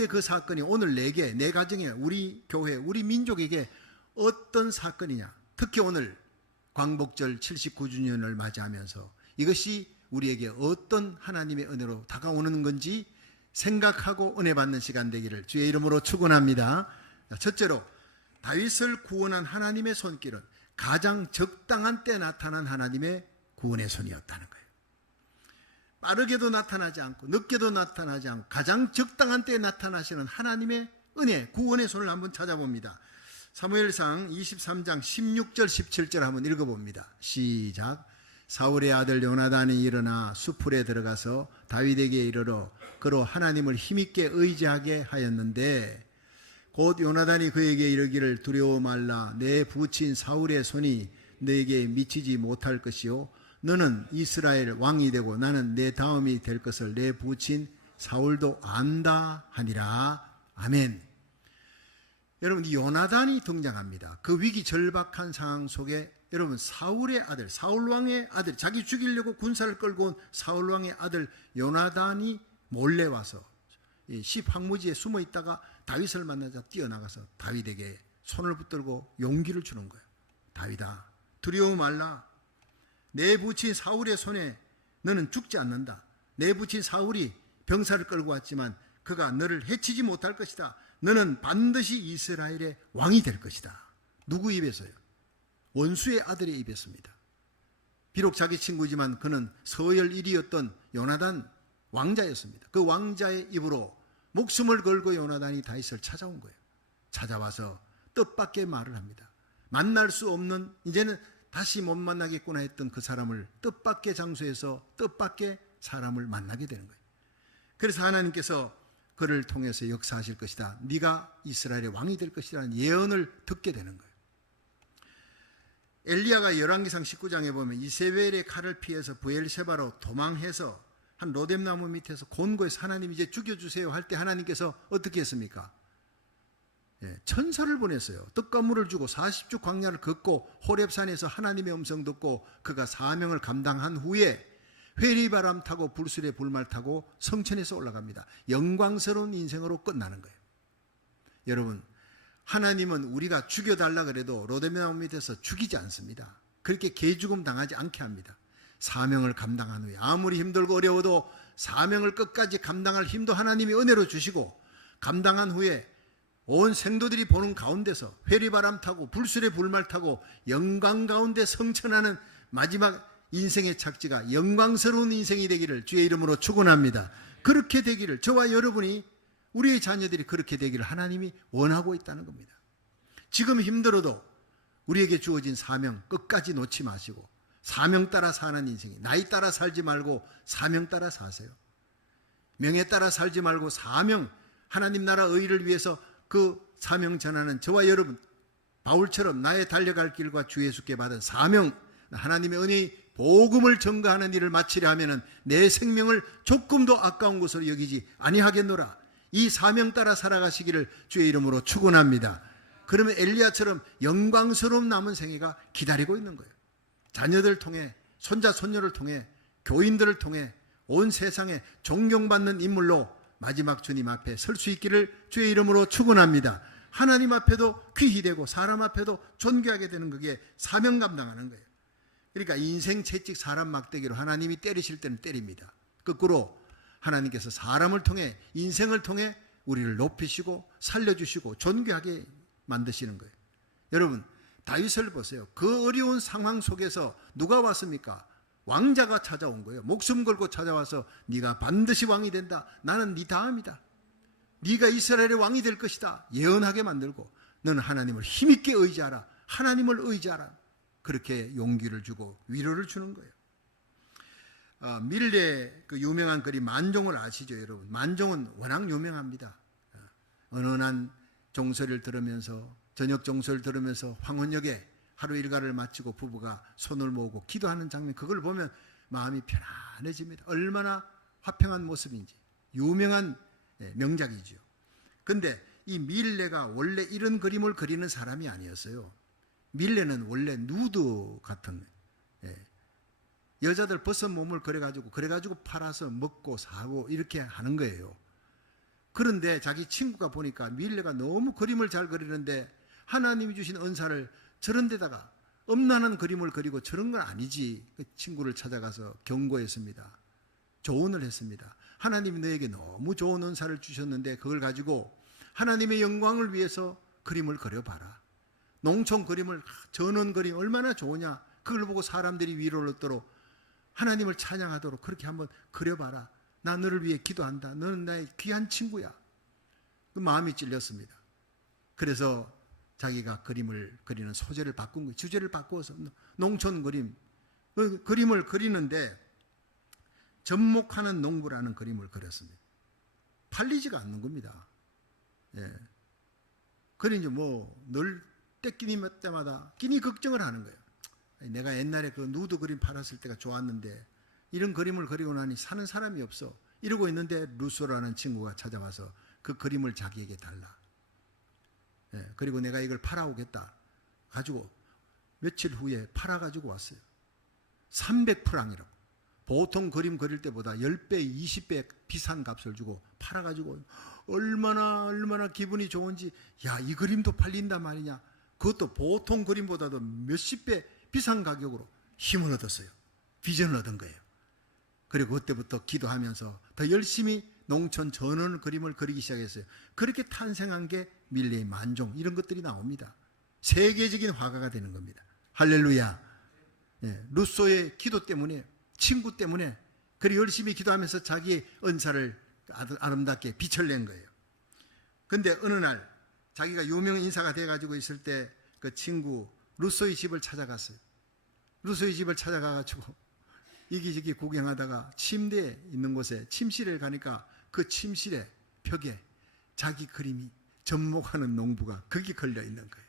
그때 그 사건이 오늘 내게, 내 가정에, 우리 교회, 우리 민족에게 어떤 사건이냐. 특히 오늘 광복절 79주년을 맞이하면서 이것이 우리에게 어떤 하나님의 은혜로 다가오는 건지 생각하고 은혜 받는 시간 되기를 주의 이름으로 축원합니다. 첫째로, 다윗을 구원한 하나님의 손길은 가장 적당한 때 나타난 하나님의 구원의 손이었다는 거예요. 빠르게도 나타나지 않고 늦게도 나타나지 않고 가장 적당한 때에 나타나시는 하나님의 은혜, 구원의 손을 한번 찾아봅니다. 사무엘상 23장 16절 17절 한번 읽어봅니다. 시작. 사울의 아들 요나단이 일어나 수풀에 들어가서 다윗에게 이르러 그로 하나님을 힘있게 의지하게 하였는데, 곧 요나단이 그에게 이르기를 두려워 말라. 내 부친 사울의 손이 너에게 미치지 못할 것이요 너는 이스라엘 왕이 되고 나는 내 다음이 될 것을 내 부친 사울도 안다 하니라. 아멘. 여러분, 이 요나단이 등장합니다. 그 위기 절박한 상황 속에 여러분, 사울의 아들, 사울왕의 아들, 자기 죽이려고 군사를 끌고 온 사울왕의 아들 요나단이 몰래 와서 십 황무지에 숨어 있다가 다윗을 만나자 뛰어나가서 다윗에게 손을 붙들고 용기를 주는 거예요. 다윗아, 두려워 말라. 내 부친 사울의 손에 너는 죽지 않는다. 내 부친 사울이 병사를 끌고 왔지만 그가 너를 해치지 못할 것이다. 너는 반드시 이스라엘의 왕이 될 것이다. 누구 입에서요? 원수의 아들의 입에서입니다. 비록 자기 친구지만 그는 서열 1위였던 요나단 왕자였습니다. 그 왕자의 입으로 목숨을 걸고 요나단이 다윗을 찾아온 거예요. 찾아와서 뜻밖의 말을 합니다. 만날 수 없는, 이제는 다시 못 만나겠구나 했던 그 사람을 뜻밖의 장소에서 뜻밖의 사람을 만나게 되는 거예요. 그래서 하나님께서 그를 통해서 역사하실 것이다. 네가 이스라엘의 왕이 될 것이라는 예언을 듣게 되는 거예요. 엘리야가 열왕기상 19장에 보면 이세벨의 칼을 피해서 브엘세바로 도망해서 한 로뎀나무 밑에서 곤고해서 하나님 이제 죽여주세요 할 때 하나님께서 어떻게 했습니까? 천사를 보냈어요. 떡과 물을 주고 40주 광야를 걷고 호렙산에서 하나님의 음성 듣고 그가 사명을 감당한 후에 회리바람 타고 불술의 불말 타고 성천에서 올라갑니다. 영광스러운 인생으로 끝나는 거예요. 여러분, 하나님은 우리가 죽여달라 그래도 로뎀나무 밑에서 죽이지 않습니다. 그렇게 개죽음 당하지 않게 합니다. 사명을 감당한 후에 아무리 힘들고 어려워도 사명을 끝까지 감당할 힘도 하나님이 은혜로 주시고, 감당한 후에 온 생도들이 보는 가운데서 회리바람 타고 불술의 불말 타고 영광 가운데 성천하는 마지막 인생의 착지가 영광스러운 인생이 되기를 주의 이름으로 축원합니다. 그렇게 되기를, 저와 여러분이, 우리의 자녀들이 그렇게 되기를 하나님이 원하고 있다는 겁니다. 지금 힘들어도 우리에게 주어진 사명 끝까지 놓지 마시고 사명 따라 사는 인생이, 나이 따라 살지 말고 사명 따라 사세요. 명예 따라 살지 말고 사명, 하나님 나라 의를 위해서 그 사명 전하는 저와 여러분, 바울처럼 나의 달려갈 길과 주 예수께 받은 사명, 하나님의 은혜의 복음을 전가하는 일을 마치려 하면은 내 생명을 조금도 아까운 것으로 여기지 아니하겠노라. 이 사명 따라 살아가시기를 주의 이름으로 축원합니다. 그러면 엘리야처럼 영광스러운 남은 생애가 기다리고 있는 거예요. 자녀들 통해, 손자 손녀를 통해, 교인들을 통해 온 세상에 존경받는 인물로 마지막 주님 앞에 설 수 있기를 주의 이름으로 축원합니다. 하나님 앞에도 귀히 되고 사람 앞에도 존귀하게 되는 그게 사명 감당하는 거예요. 그러니까 인생 채찍 사람 막대기로 하나님이 때리실 때는 때립니다. 거꾸로 하나님께서 사람을 통해, 인생을 통해 우리를 높이시고 살려주시고 존귀하게 만드시는 거예요. 여러분, 다윗을 보세요. 그 어려운 상황 속에서 누가 왔습니까? 왕자가 찾아온 거예요. 목숨 걸고 찾아와서 네가 반드시 왕이 된다. 나는 네 다음이다. 네가 이스라엘의 왕이 될 것이다. 예언하게 만들고, 너는 하나님을 힘있게 의지하라. 하나님을 의지하라. 그렇게 용기를 주고 위로를 주는 거예요. 밀레 그 유명한 그림 만종을 아시죠, 여러분? 만종은 워낙 유명합니다. 은은한 종소리를 들으면서, 저녁 종소리를 들으면서 황혼역에 하루 일과를 마치고 부부가 손을 모으고 기도하는 장면, 그걸 보면 마음이 편안해집니다. 얼마나 화평한 모습인지. 유명한 명작이죠. 근데 이 밀레가 원래 이런 그림을 그리는 사람이 아니었어요. 밀레는 원래 누드 같은, 여자들 벗은 몸을 그래가지고 팔아서 먹고 사고 이렇게 하는 거예요. 그런데 자기 친구가 보니까 밀레가 너무 그림을 잘 그리는데 하나님이 주신 은사를 저런 데다가 엄난한 그림을 그리고 저런 건 아니지. 그 친구를 찾아가서 경고했습니다. 조언을 했습니다. 하나님이 너에게 너무 좋은 은사를 주셨는데 그걸 가지고 하나님의 영광을 위해서 그림을 그려봐라. 농촌 그림을, 전원 그림 얼마나 좋으냐. 그걸 보고 사람들이 위로를 얻도록 하나님을 찬양하도록 그렇게 한번 그려봐라. 나 너를 위해 기도한다. 너는 나의 귀한 친구야. 그 마음이 찔렸습니다. 그래서 자기가 그림을 그리는 소재를 바꾼 거예요. 주제를 바꾸어서 농촌 그림, 그 그림을 그리는데 접목하는 농부라는 그림을 그렸습니다. 팔리지가 않는 겁니다. 예. 그러니 늘 때끼니 때마다 끼니 걱정을 하는 거예요. 내가 옛날에 그 누드 그림 팔았을 때가 좋았는데 이런 그림을 그리고 나니 사는 사람이 없어. 이러고 있는데 루소라는 친구가 찾아와서 그 그림을 자기에게 달라. 예, 그리고 내가 이걸 팔아오겠다 가지고 며칠 후에 팔아가지고 왔어요. 300프랑이라고. 보통 그림 그릴 때보다 10배, 20배 비싼 값을 주고 팔아가지고 얼마나 기분이 좋은지, 야, 이 그림도 팔린단 말이냐. 그것도 보통 그림보다도 몇십 배 비싼 가격으로 힘을 얻었어요. 비전을 얻은 거예요. 그리고 그때부터 기도하면서 더 열심히 농촌 전원 그림을 그리기 시작했어요. 그렇게 탄생한 게 밀레의 만종, 이런 것들이 나옵니다. 세계적인 화가가 되는 겁니다. 할렐루야. 예, 루소의 기도 때문에, 친구 때문에 그리고 열심히 기도하면서 자기의 은사를 아름답게 빛을 낸 거예요. 근데 어느 날 자기가 유명 인사가 돼가지고 있을 때 그 친구 루소의 집을 찾아갔어요. 루소의 집을 찾아가가지고 이기저기 구경하다가 침대에 있는 곳에 침실에 가니까 그 침실에 벽에 자기 그림이 접목하는 농부가 거기 걸려 있는 거예요.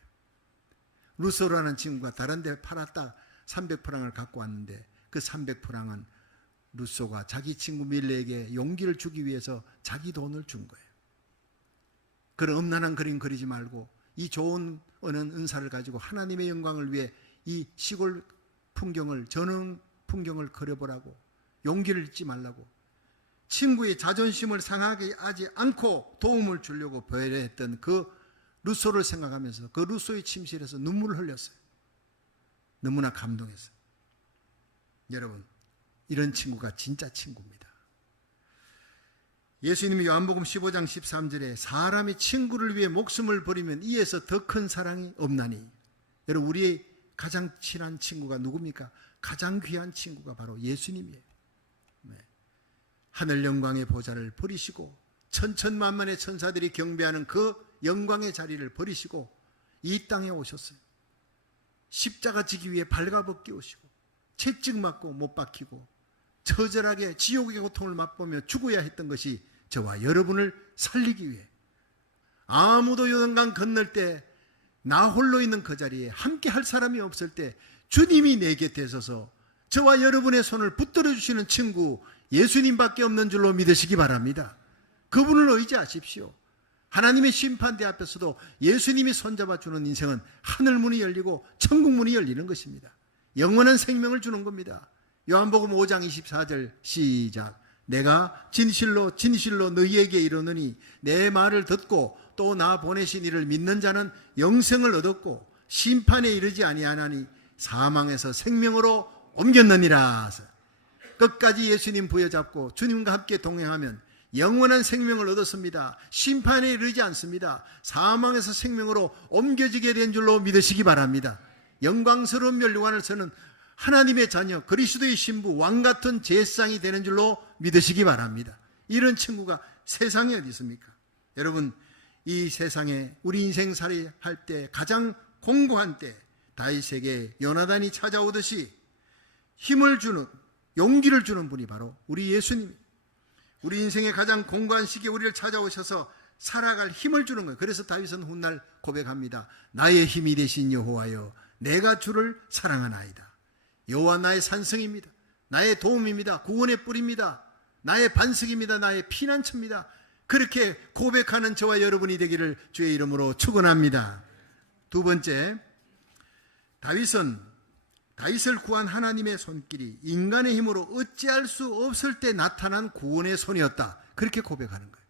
루소라는 친구가 다른 데 팔았다 300프랑을 갖고 왔는데 그 300프랑은 루소가 자기 친구 밀레에게 용기를 주기 위해서 자기 돈을 준 거예요. 그런 음란한 그림 그리지 말고 이 좋은 은사를 가지고 하나님의 영광을 위해 이 시골 풍경을, 전원 풍경을 그려보라고, 용기를 잊지 말라고, 친구의 자존심을 상하게 하지 않고 도움을 주려고 배려했던 그 루소를 생각하면서 그 루소의 침실에서 눈물을 흘렸어요. 너무나 감동했어요. 여러분, 이런 친구가 진짜 친구입니다. 예수님이 요한복음 15장 13절에 사람이 친구를 위해 목숨을 버리면 이에서 더 큰 사랑이 없나니. 여러분, 우리의 가장 친한 친구가 누굽니까? 가장 귀한 친구가 바로 예수님이에요. 네. 하늘 영광의 보좌를 버리시고 천천만만의 천사들이 경배하는 그 영광의 자리를 버리시고 이 땅에 오셨어요. 십자가 지기 위해 발가벗겨 오시고 채찍 맞고 못 박히고 처절하게 지옥의 고통을 맛보며 죽어야 했던 것이 저와 여러분을 살리기 위해, 아무도 요단강 건널 때 나 홀로 있는 그 자리에 함께 할 사람이 없을 때 주님이 내 곁에 서서 저와 여러분의 손을 붙들어 주시는 친구 예수님밖에 없는 줄로 믿으시기 바랍니다. 그분을 의지하십시오. 하나님의 심판대 앞에서도 예수님이 손잡아 주는 인생은 하늘문이 열리고 천국문이 열리는 것입니다. 영원한 생명을 주는 겁니다. 요한복음 5장 24절 시작. 내가 진실로 진실로 너희에게 이르노니 내 말을 듣고 또 나 보내신 이를 믿는 자는 영생을 얻었고 심판에 이르지 아니하나니 사망에서 생명으로 옮겼느니라. 끝까지 예수님 부여잡고 주님과 함께 동행하면 영원한 생명을 얻었습니다. 심판에 이르지 않습니다. 사망에서 생명으로 옮겨지게 된 줄로 믿으시기 바랍니다. 영광스러운 멸류관에서는 하나님의 자녀, 그리스도의 신부, 왕같은 제사장이 되는 줄로 믿으시기 바랍니다. 이런 친구가 세상에 어디 있습니까? 여러분, 이 세상에 우리 인생살이 할 때 가장 공고한 때 다윗에게 요나단이 찾아오듯이 힘을 주는, 용기를 주는 분이 바로 우리 예수님입니다. 우리 인생의 가장 공고한 시기에 우리를 찾아오셔서 살아갈 힘을 주는 거예요. 그래서 다윗은 훗날 고백합니다. 나의 힘이 되신 여호와여, 내가 주를 사랑하나이다. 여호와 나의 산성입니다. 나의 도움입니다. 구원의 뿔입니다. 나의 반석입니다. 나의 피난처입니다. 그렇게 고백하는 저와 여러분이 되기를 주의 이름으로 축원합니다. 두 번째, 다윗을 구한 하나님의 손길이 인간의 힘으로 어찌할 수 없을 때 나타난 구원의 손이었다. 그렇게 고백하는 거예요.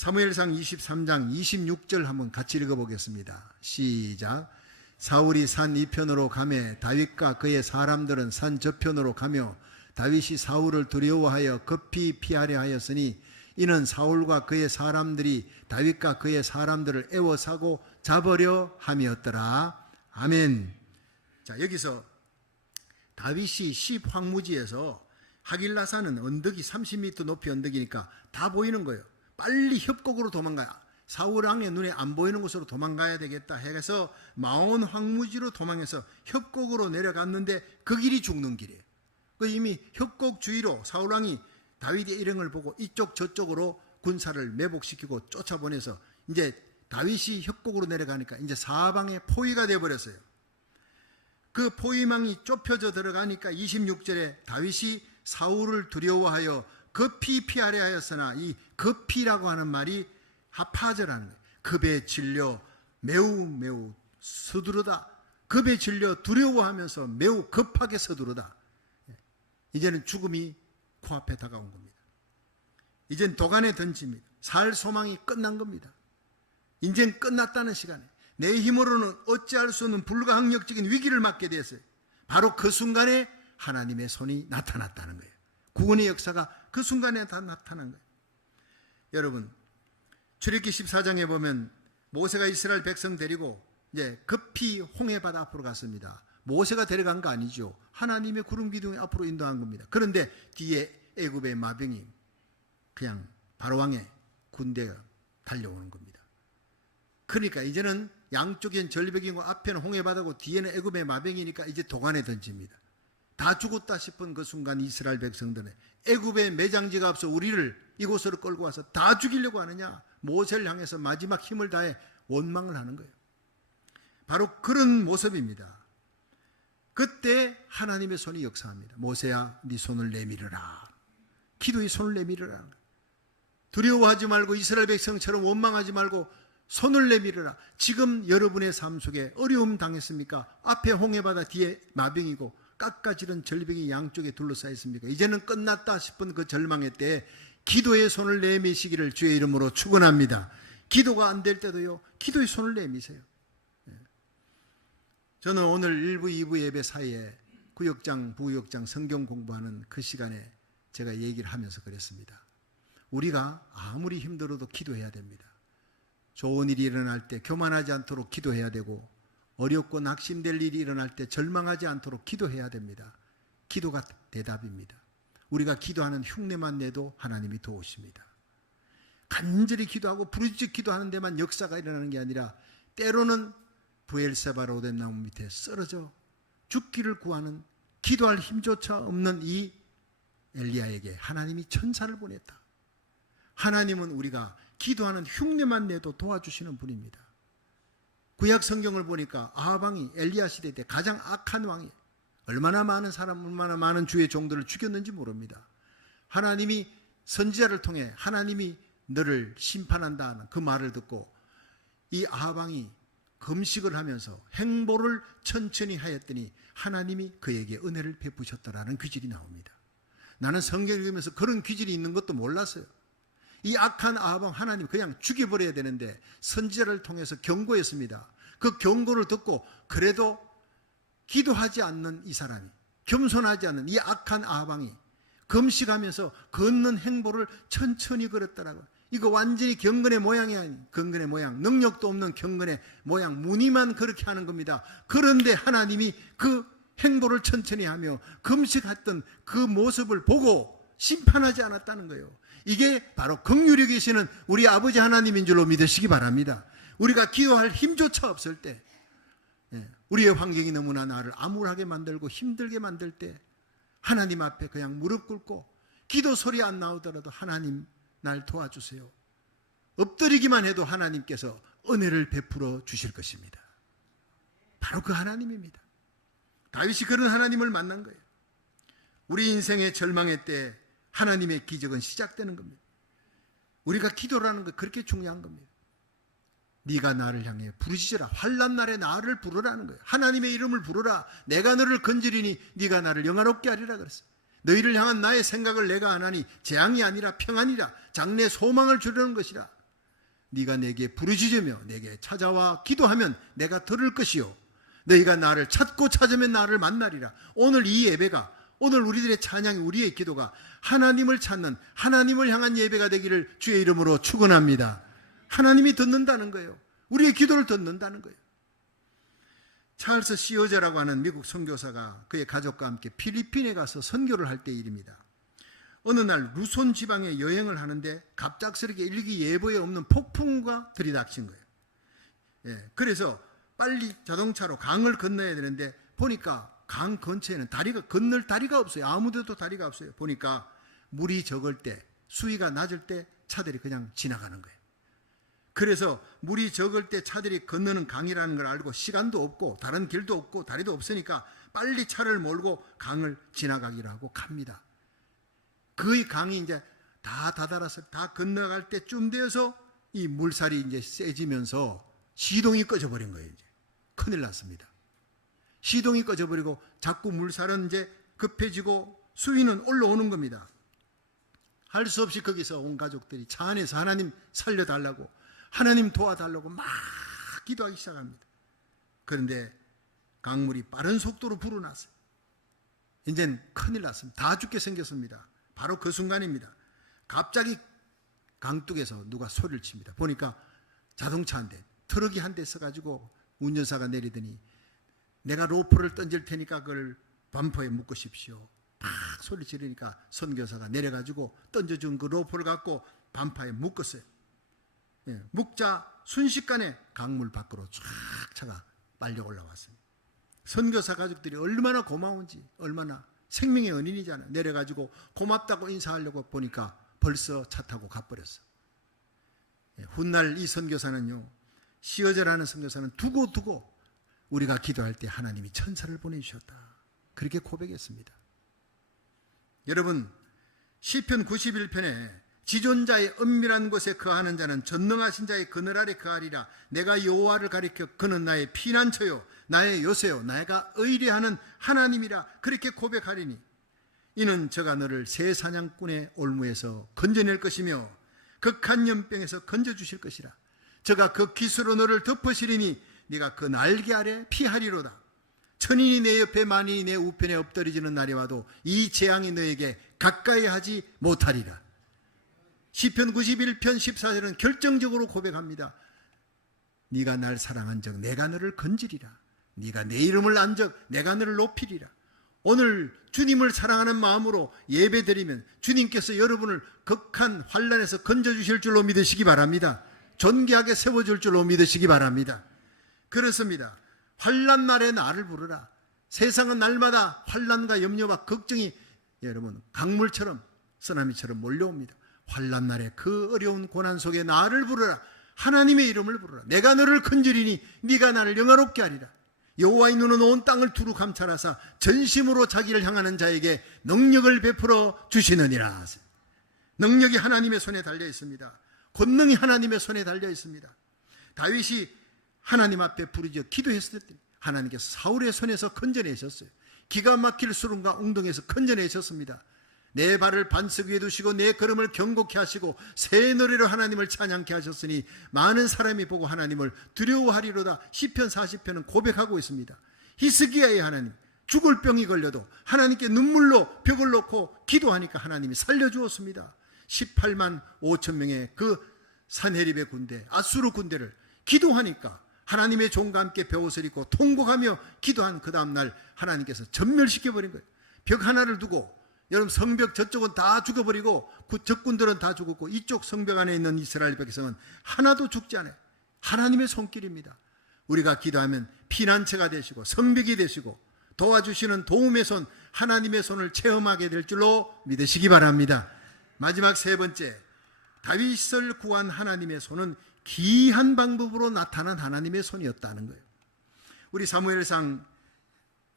사무엘상 23장 26절 한번 같이 읽어보겠습니다. 시작. 사울이 산 이편으로 가매 다윗과 그의 사람들은 산 저편으로 가며 다윗이 사울을 두려워하여 급히 피하려 하였으니 이는 사울과 그의 사람들이 다윗과 그의 사람들을 애워싸고 잡으려 함이었더라. 아멘. 자, 여기서 다윗이 십 황무지에서 하길라산은 언덕이 30m 높이 언덕이니까 다 보이는 거예요. 빨리 협곡으로 도망가야, 사울 왕의 눈에 안 보이는 곳으로 도망가야 되겠다 해서 마온 황무지로 도망해서 협곡으로 내려갔는데 그 길이 죽는 길이에요. 그 이미 협곡 주위로 사울 왕이 다윗의 일행을 보고 이쪽 저쪽으로 군사를 매복시키고 쫓아보내서 이제 다윗이 협곡으로 내려가니까 이제 사방에 포위가 되어버렸어요. 그 포위망이 좁혀져 들어가니까 26절에 다윗이 사울을 두려워하여 급히 피하려 하였으나, 이 급히라고 하는 말이 하파저라는 거예요. 급에 질려 매우 서두르다. 급에 질려 두려워하면서 매우 급하게 서두르다. 이제는 죽음이 코앞에 다가온 겁니다. 이젠 도간에 던집니다. 살 소망이 끝난 겁니다. 이젠 끝났다는 시간에 내 힘으로는 어찌할 수 없는 불가항력적인 위기를 맞게 됐어요. 바로 그 순간에 하나님의 손이 나타났다는 거예요. 구원의 역사가 그 순간에 다 나타난 거예요. 여러분, 출애굽기 14장에 보면 모세가 이스라엘 백성 데리고 이제 급히 홍해바다 앞으로 갔습니다. 모세가 데려간 거 아니죠. 하나님의 구름 기둥이 앞으로 인도한 겁니다. 그런데 뒤에 애굽의 마병이 그냥 바로왕의 군대가 달려오는 겁니다. 그러니까 이제는 양쪽엔 절벽이고 앞에는 홍해바다고 뒤에는 애굽의 마병이니까 이제 도간에 던집니다. 다 죽었다 싶은 그 순간 이스라엘 백성들은 애굽의 매장지가 없어 우리를 이곳으로 끌고 와서 다 죽이려고 하느냐, 모세를 향해서 마지막 힘을 다해 원망을 하는 거예요. 바로 그런 모습입니다. 그때 하나님의 손이 역사합니다. 모세야, 네 손을 내밀어라. 기도의 손을 내밀어라. 두려워하지 말고 이스라엘 백성처럼 원망하지 말고 손을 내밀어라. 지금 여러분의 삶 속에 어려움 당했습니까? 앞에 홍해바다, 뒤에 마병이고 깎아지른 절벽이 양쪽에 둘러싸여 있습니까? 이제는 끝났다 싶은 그 절망의 때에 기도의 손을 내미시기를 주의 이름으로 축원합니다. 기도가 안 될 때도요, 기도의 손을 내미세요. 저는 오늘 1부, 2부 예배 사이에 구역장, 부구역장 성경 공부하는 그 시간에 제가 얘기를 하면서 그랬습니다. 우리가 아무리 힘들어도 기도해야 됩니다. 좋은 일이 일어날 때 교만하지 않도록 기도해야 되고, 어렵고 낙심될 일이 일어날 때 절망하지 않도록 기도해야 됩니다. 기도가 대답입니다. 우리가 기도하는 흉내만 내도 하나님이 도우십니다. 간절히 기도하고 부르짖어 기도하는 데만 역사가 일어나는 게 아니라 때로는 브엘세바 로뎀 나무 밑에 쓰러져 죽기를 구하는, 기도할 힘조차 없는 이 엘리야에게 하나님이 천사를 보냈다. 하나님은 우리가 기도하는 흉내만 내도 도와주시는 분입니다. 구약 성경을 보니까 아합왕이 엘리야 시대 때 가장 악한 왕이에요. 얼마나 많은 사람, 얼마나 많은 주의 종들을 죽였는지 모릅니다. 하나님이 선지자를 통해 하나님이 너를 심판한다는 그 말을 듣고 이 아합왕이 금식을 하면서 행보를 천천히 하였더니 하나님이 그에게 은혜를 베푸셨다라는 귀질이 나옵니다. 나는 성경을 읽으면서 그런 귀질이 있는 것도 몰랐어요. 이 악한 아합왕 하나님 그냥 죽여버려야 되는데 선지자를 통해서 경고했습니다. 그 경고를 듣고 그래도 기도하지 않는 이 사람이, 겸손하지 않는 이 악한 아합왕이 금식하면서 걷는 행보를 천천히 걸었더라고요. 이거 완전히 경건의 모양이 아닌 경건의 모양, 능력도 없는 경건의 모양, 무늬만 그렇게 하는 겁니다. 그런데 하나님이 그 행보를 천천히 하며 금식했던 그 모습을 보고 심판하지 않았다는 거예요. 이게 바로 긍휼히 계시는 우리 아버지 하나님인 줄로 믿으시기 바랍니다. 우리가 기도할 힘조차 없을 때, 우리의 환경이 너무나 나를 암울하게 만들고 힘들게 만들 때 하나님 앞에 그냥 무릎 꿇고 기도 소리 안 나오더라도 하나님 날 도와주세요. 엎드리기만 해도 하나님께서 은혜를 베풀어 주실 것입니다. 바로 그 하나님입니다. 다윗이 그런 하나님을 만난 거예요. 우리 인생의 절망의 때 하나님의 기적은 시작되는 겁니다. 우리가 기도라는 거 그렇게 중요한 겁니다. 네가 나를 향해 부르짖으라. 환난 날에 나를 부르라는 거예요. 하나님의 이름을 부르라. 내가 너를 건지리니 네가 나를 영화롭게 하리라 그랬어요. 너희를 향한 나의 생각을 내가 안 하니 재앙이 아니라 평안이라. 장래 소망을 주려는 것이라. 네가 내게 부르짖으며 내게 찾아와 기도하면 내가 들을 것이요 너희가 나를 찾고 찾으면 나를 만나리라. 오늘 이 예배가, 오늘 우리들의 찬양이, 우리의 기도가 하나님을 찾는, 하나님을 향한 예배가 되기를 주의 이름으로 축원합니다. 하나님이 듣는다는 거예요. 우리의 기도를 듣는다는 거예요. 찰스 시어제라고 하는 미국 선교사가 그의 가족과 함께 필리핀에 가서 선교를 할 때 일입니다. 어느 날 루손 지방에 여행을 하는데 갑작스럽게 일기예보에 없는 폭풍우가 들이닥친 거예요. 그래서 빨리 자동차로 강을 건너야 되는데 보니까 강 근처에는 건널 다리가 없어요. 아무데도 다리가 없어요. 보니까 물이 적을 때, 수위가 낮을 때 차들이 그냥 지나가는 거예요. 그래서 물이 적을 때 차들이 건너는 강이라는 걸 알고 시간도 없고 다른 길도 없고 다리도 없으니까 빨리 차를 몰고 강을 지나가기로 하고 갑니다. 그 강이 이제 다 다다라서 다 건너갈 때쯤 되어서 이 물살이 이제 세지면서 시동이 꺼져버린 거예요. 이제 큰일 났습니다. 시동이 꺼져버리고 자꾸 물살은 이제 급해지고 수위는 올라오는 겁니다. 할 수 없이 거기서 온 가족들이 차 안에서 하나님 살려달라고, 하나님 도와달라고 막 기도하기 시작합니다. 그런데 강물이 빠른 속도로 불어났어요. 이젠 큰일 났습니다. 다 죽게 생겼습니다. 바로 그 순간입니다. 갑자기 강둑에서 누가 소리를 칩니다. 보니까 자동차 한 대, 트럭이 한 대 써가지고 운전사가 내리더니 내가 로프를 던질 테니까 그걸 범퍼에 묶으십시오. 팍 소리 지르니까 선교사가 내려가지고 던져준 그 로프를 갖고 범퍼에 묶었어요. 묶자 순식간에 강물 밖으로 쫙 차가 빨려 올라왔습니다. 선교사 가족들이 얼마나 고마운지, 얼마나 생명의 은인이잖아요. 내려가지고 고맙다고 인사하려고 보니까 벌써 차 타고 가버렸어. 훗날 이 선교사는요, 시어제라는 선교사는 두고 우리가 기도할 때 하나님이 천사를 보내주셨다, 그렇게 고백했습니다. 여러분, 시편 91편에 지존자의 은밀한 곳에 거하는 자는 전능하신 자의 그늘 아래 거하리라. 내가 여호와를 가리켜 그는 나의 피난처요 나의 요새요 내가 의뢰하는 하나님이라 그렇게 고백하리니 이는 저가 너를 새 사냥꾼의 올무에서 건져낼 것이며 극한 연병에서 건져주실 것이라. 저가 그 기수로 너를 덮으시리니 네가 그 날개 아래 피하리로다. 천인이 내 옆에 만인이 내 우편에 엎드러지는 날이 와도 이 재앙이 너에게 가까이 하지 못하리라. 시편 91편 14절은 결정적으로 고백합니다. 네가 날 사랑한 적 내가 너를 건지리라. 네가 내 이름을 안 적 내가 너를 높이리라. 오늘 주님을 사랑하는 마음으로 예배드리면 주님께서 여러분을 극한 환난에서 건져주실 줄로 믿으시기 바랍니다. 존귀하게 세워줄 줄로 믿으시기 바랍니다. 그렇습니다. 환난 날에 나를 부르라. 세상은 날마다 환난과 염려와 걱정이 여러분 강물처럼 쓰나미처럼 몰려옵니다. 환난 날에 그 어려운 고난 속에 나를 부르라. 하나님의 이름을 부르라. 내가 너를 건지리니 네가 나를 영화롭게 하리라. 여호와의 눈은 온 땅을 두루 감찰하사 전심으로 자기를 향하는 자에게 능력을 베풀어 주시느니라. 능력이 하나님의 손에 달려 있습니다. 권능이 하나님의 손에 달려 있습니다. 다윗이 하나님 앞에 부르짖어 기도했을 때 하나님께서 사울의 손에서 건져내셨어요. 기가 막힐 수렁과 웅덩이에서 건져내셨습니다. 내 발을 반석 위에 두시고 내 걸음을 견고케 하시고 새 노래로 하나님을 찬양케 하셨으니 많은 사람이 보고 하나님을 두려워하리로다. 시편 40편은 고백하고 있습니다. 히스기야의 하나님, 죽을 병이 걸려도 하나님께 눈물로 벽을 놓고 기도하니까 하나님이 살려주었습니다. 18만 5천 명의 그 산헤립의 군대, 아수르 군대를 기도하니까 하나님의 종과 함께 벼옷을 입고 통곡하며 기도한 그 다음날 하나님께서 전멸시켜버린 거예요. 벽 하나를 두고 여러분 성벽 저쪽은 다 죽어버리고 적군들은 다 죽었고 이쪽 성벽 안에 있는 이스라엘 백성은 하나도 죽지 않아요. 하나님의 손길입니다. 우리가 기도하면 피난처가 되시고 성벽이 되시고 도와주시는 도움의 손, 하나님의 손을 체험하게 될 줄로 믿으시기 바랍니다. 마지막 세 번째, 다윗을 구한 하나님의 손은 기이한 방법으로 나타난 하나님의 손이었다는 거예요. 우리 사무엘상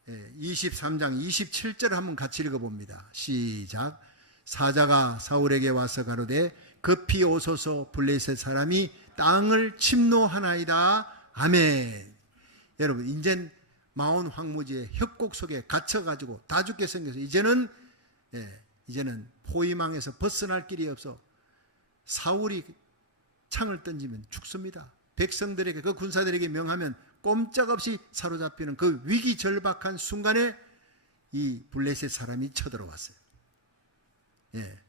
23장 27절 한번 같이 읽어봅니다. 시작. 사자가 사울에게 와서 가로되 급히 오소서 블레셋 사람이 땅을 침노하나이다. 아멘. 여러분 이젠 마온 황무지의 협곡 속에 갇혀가지고 다 죽게 생겨서 이제는 포위망에서 벗어날 길이 없어 사울이 창을 던지면 죽습니다. 백성들에게, 그 군사들에게 명하면 꼼짝없이 사로잡히는 그 위기 절박한 순간에 이 블레셋 사람이 쳐들어왔어요. 예.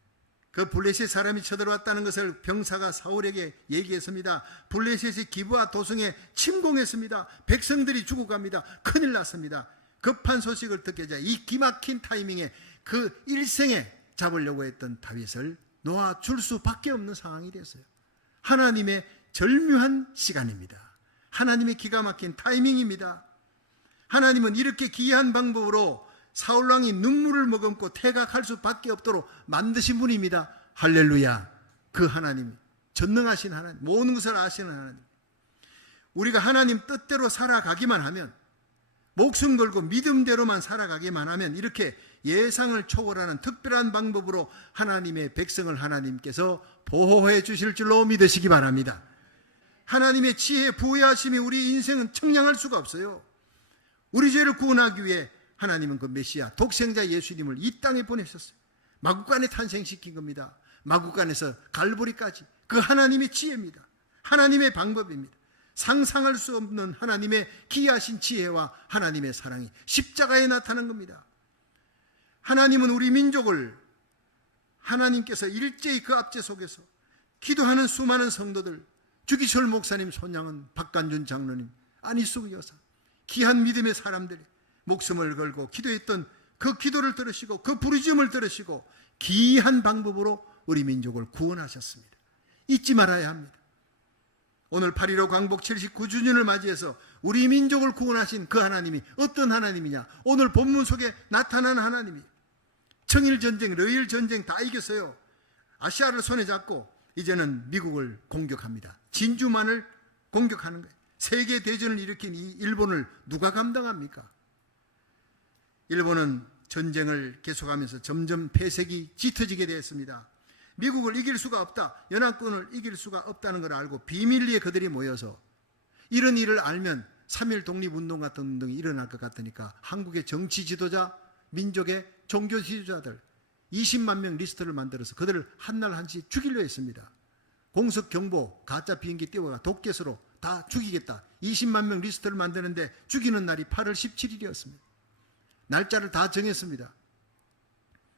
그 블레셋 사람이 쳐들어왔다는 것을 병사가 사울에게 얘기했습니다. 블레셋이 기브아 도성에 침공했습니다. 백성들이 죽어갑니다. 큰일 났습니다. 급한 소식을 듣게 되자 이 기막힌 타이밍에 그 일생에 잡으려고 했던 다윗을 놓아줄 수밖에 없는 상황이 됐어요. 하나님의 절묘한 시간입니다. 하나님의 기가 막힌 타이밍입니다. 하나님은 이렇게 기이한 방법으로 사울왕이 눈물을 머금고 퇴각할 수밖에 없도록 만드신 분입니다. 할렐루야. 그 하나님, 전능하신 하나님, 모든 것을 아시는 하나님. 우리가 하나님 뜻대로 살아가기만 하면, 목숨 걸고 믿음대로만 살아가기만 하면 이렇게 예상을 초월하는 특별한 방법으로 하나님의 백성을 하나님께서 보호해 주실 줄로 믿으시기 바랍니다. 하나님의 지혜 부여하심이 우리 인생은 청량할 수가 없어요. 우리 죄를 구원하기 위해 하나님은 그 메시아 독생자 예수님을 이 땅에 보내셨어요. 마구간에 탄생시킨 겁니다. 마구간에서 갈보리까지 그 하나님의 지혜입니다. 하나님의 방법입니다. 상상할 수 없는 하나님의 기이하신 지혜와 하나님의 사랑이 십자가에 나타난 겁니다. 하나님은 우리 민족을, 하나님께서 일제히 그 압제 속에서 기도하는 수많은 성도들, 주기철 목사님, 손양은, 박간준 장로님, 안희숙 여사, 귀한 믿음의 사람들이 목숨을 걸고 기도했던 그 기도를 들으시고 그 부르짖음을 들으시고 기이한 방법으로 우리 민족을 구원하셨습니다. 잊지 말아야 합니다. 오늘 8.15 광복 79주년을 맞이해서 우리 민족을 구원하신 그 하나님이 어떤 하나님이냐? 오늘 본문 속에 나타난 하나님이 청일전쟁, 러일전쟁 다 이겼어요. 아시아를 손에 잡고 이제는 미국을 공격합니다. 진주만을 공격하는 거예요. 세계대전을 일으킨 이 일본을 누가 감당합니까? 일본은 전쟁을 계속하면서 점점 폐색이 짙어지게 되었습니다. 미국을 이길 수가 없다, 연합군을 이길 수가 없다는 걸 알고 비밀리에 그들이 모여서, 이런 일을 알면 3.1 독립운동 같은 운동이 일어날 것 같으니까 한국의 정치 지도자, 민족의 종교 지도자들 20만 명 리스트를 만들어서 그들을 한날 한시 죽이려 했습니다. 공습 경보, 가짜 비행기 띄워가 독개수로 다 죽이겠다. 20만 명 리스트를 만드는데 죽이는 날이 8월 17일이었습니다. 날짜를 다 정했습니다.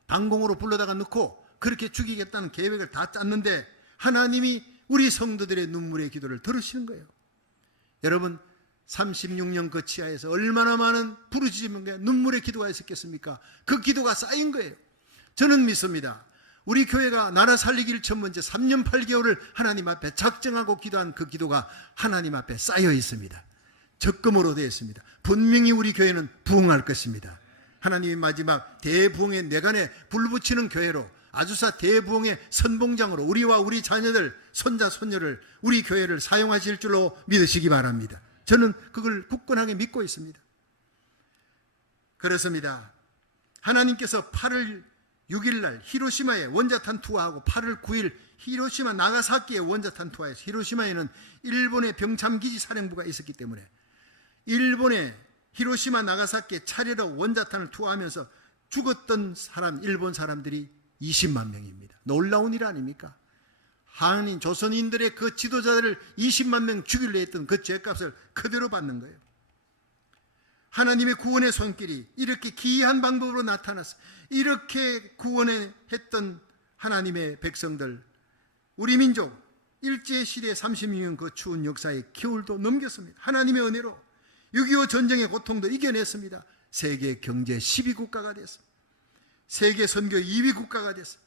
방공으로 불러다가 넣고 그렇게 죽이겠다는 계획을 다 짰는데 하나님이 우리 성도들의 눈물의 기도를 들으시는 거예요. 여러분, 36년 그 치하에서 얼마나 많은 부르짖음과 눈물의 기도가 있었겠습니까? 그 기도가 쌓인 거예요. 저는 믿습니다. 우리 교회가 나라 살리기를 첫 번째 3년 8개월을 하나님 앞에 작정하고 기도한 그 기도가 하나님 앞에 쌓여 있습니다. 적금으로 되어 있습니다. 분명히 우리 교회는 부흥할 것입니다. 하나님이 마지막 대부흥의 뇌관에 불 붙이는 교회로, 아주사 대부흥의 선봉장으로 우리와 우리 자녀들, 손자, 손녀를, 우리 교회를 사용하실 줄로 믿으시기 바랍니다. 저는 그걸 굳건하게 믿고 있습니다. 그렇습니다. 하나님께서 8월 6일 날 히로시마에 원자탄 투하하고 8월 9일 히로시마 나가사키에 원자탄 투하해서, 히로시마에는 일본의 병참기지 사령부가 있었기 때문에 일본의 히로시마 나가사키에 차례로 원자탄을 투하하면서 죽었던 사람, 일본 사람들이 20만 명입니다. 놀라운 일 아닙니까? 한인, 조선인들의 그 지도자들을 20만 명 죽이려 했던 그 죄값을 그대로 받는 거예요. 하나님의 구원의 손길이 이렇게 기이한 방법으로 나타났어요. 이렇게 구원했던 하나님의 백성들, 우리 민족, 일제시대 36년 그 추운 역사의 겨울도 넘겼습니다. 하나님의 은혜로 6.25 전쟁의 고통도 이겨냈습니다. 세계 경제 10위 국가가 됐습니다. 세계 선교 2위 국가가 됐습니다.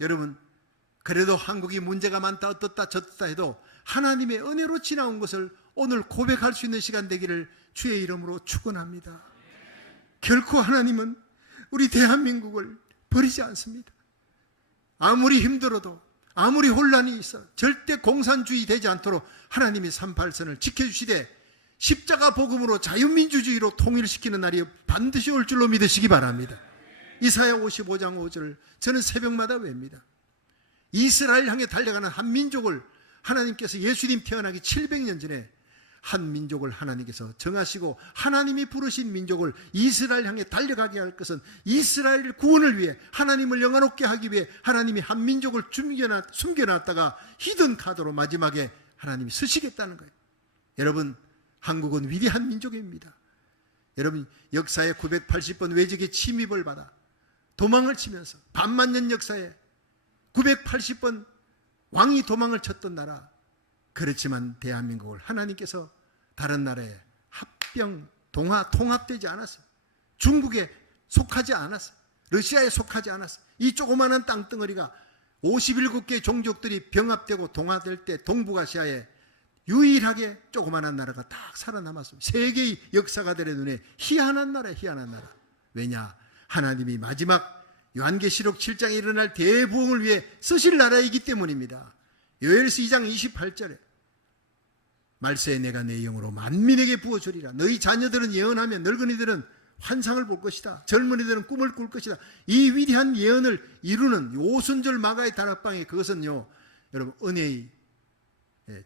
여러분, 그래도 한국이 문제가 많다, 어떻다 저떻다 해도 하나님의 은혜로 지나온 것을 오늘 고백할 수 있는 시간 되기를 주의 이름으로 축원합니다. 결코 하나님은 우리 대한민국을 버리지 않습니다. 아무리 힘들어도, 아무리 혼란이 있어 절대 공산주의 되지 않도록 하나님이 38선을 지켜주시되 십자가 복음으로 자유민주주의로 통일시키는 날이 반드시 올 줄로 믿으시기 바랍니다. 이사야 55장 5절 저는 새벽마다 외웁니다. 이스라엘 향해 달려가는 한 민족을 하나님께서 예수님 태어나기 700년 전에 한 민족을 하나님께서 정하시고 하나님이 부르신 민족을 이스라엘 향해 달려가게 할 것은 이스라엘 구원을 위해 하나님을 영화롭게 하기 위해 하나님이 한 민족을 숨겨놨다가 히든 카드로 마지막에 하나님이 쓰시겠다는 거예요. 여러분, 한국은 위대한 민족입니다. 여러분, 역사의 980번 외적의 침입을 받아 도망을 치면서 반만년 역사에 980번 왕이 도망을 쳤던 나라, 그렇지만 대한민국을 하나님께서 다른 나라에 합병, 통합되지 않았어요. 중국에 속하지 않았어요. 러시아에 속하지 않았어요. 이 조그마한 땅덩어리가 57개 종족들이 병합되고 동화될 때 동북아시아에 유일하게 조그마한 나라가 딱 살아남았습니다. 세계의 역사가들의 눈에 희한한 나라예요. 희한한 나라. 왜냐? 하나님이 마지막 요한계시록 7장에 일어날 대부흥을 위해 쓰실 나라이기 때문입니다. 요엘서 2장 28절에 말세에 내가 내 영으로 만민에게 부어주리라. 너희 자녀들은 예언하면 늙은이들은 환상을 볼 것이다. 젊은이들은 꿈을 꿀 것이다. 이 위대한 예언을 이루는 오순절 마가의 다락방에, 그것은요, 여러분, 은혜의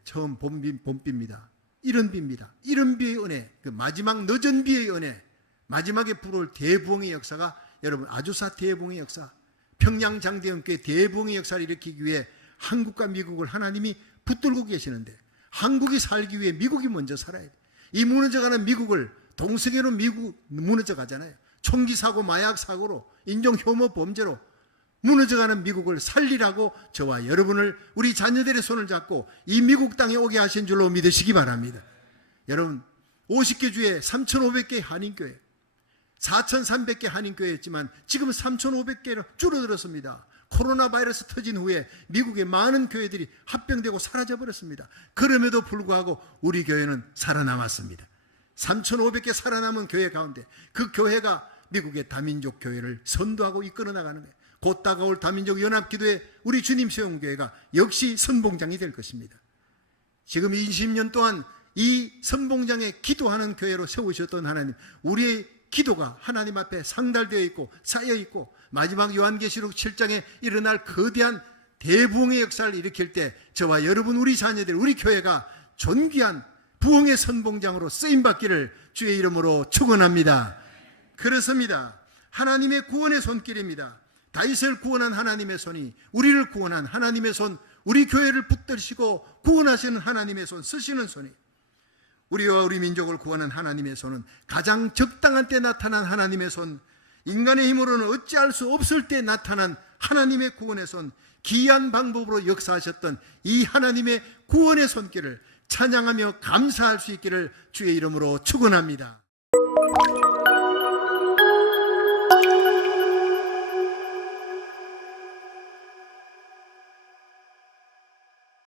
처음 봄비입니다. 이른 비입니다. 이른 비의 은혜, 그 마지막 늦은 비의 은혜, 마지막에 불어올 대부흥의 역사가, 여러분, 아주사 대부흥의 역사, 평양 장대원교회 대부흥의 역사를 일으키기 위해 한국과 미국을 하나님이 붙들고 계시는데, 한국이 살기 위해 미국이 먼저 살아야 돼. 이 무너져가는 미국을, 동서계로 미국 무너져가잖아요. 총기 사고, 마약 사고로, 인종 혐오 범죄로 무너져가는 미국을 살리라고 저와 여러분을, 우리 자녀들의 손을 잡고 이 미국 땅에 오게 하신 줄로 믿으시기 바랍니다. 여러분, 50개 주에 3,500개의 한인교회, 4,300개 한인교회였지만 지금 3,500개로 줄어들었습니다. 코로나 바이러스 터진 후에 미국의 많은 교회들이 합병되고 사라져버렸습니다. 그럼에도 불구하고 우리 교회는 살아남았습니다. 3,500개 살아남은 교회 가운데 그 교회가 미국의 다민족 교회를 선도하고 이끌어 나가는 거예요. 곧 다가올 다민족 연합기도회 우리 주님 세운 교회가 역시 선봉장이 될 것입니다. 지금 20년 동안 이 선봉장에 기도하는 교회로 세우셨던 하나님, 우리의 기도가 하나님 앞에 상달되어 있고 쌓여 있고 마지막 요한계시록 7장에 일어날 거대한 대부흥의 역사를 일으킬 때 저와 여러분, 우리 자녀들, 우리 교회가 존귀한 부흥의 선봉장으로 쓰임받기를 주의 이름으로 축원합니다. 그렇습니다. 하나님의 구원의 손길입니다. 다윗을 구원한 하나님의 손이, 우리를 구원한 하나님의 손, 우리 교회를 붙드시고 구원하시는 하나님의 손, 쓰시는 손이, 우리와 우리 민족을 구원한 하나님의 손은 가장 적당한 때 나타난 하나님의 손, 인간의 힘으로는 어찌할 수 없을 때 나타난 하나님의 구원의 손, 기이한 방법으로 역사하셨던 이 하나님의 구원의 손길을 찬양하며 감사할 수 있기를 주의 이름으로 축원합니다.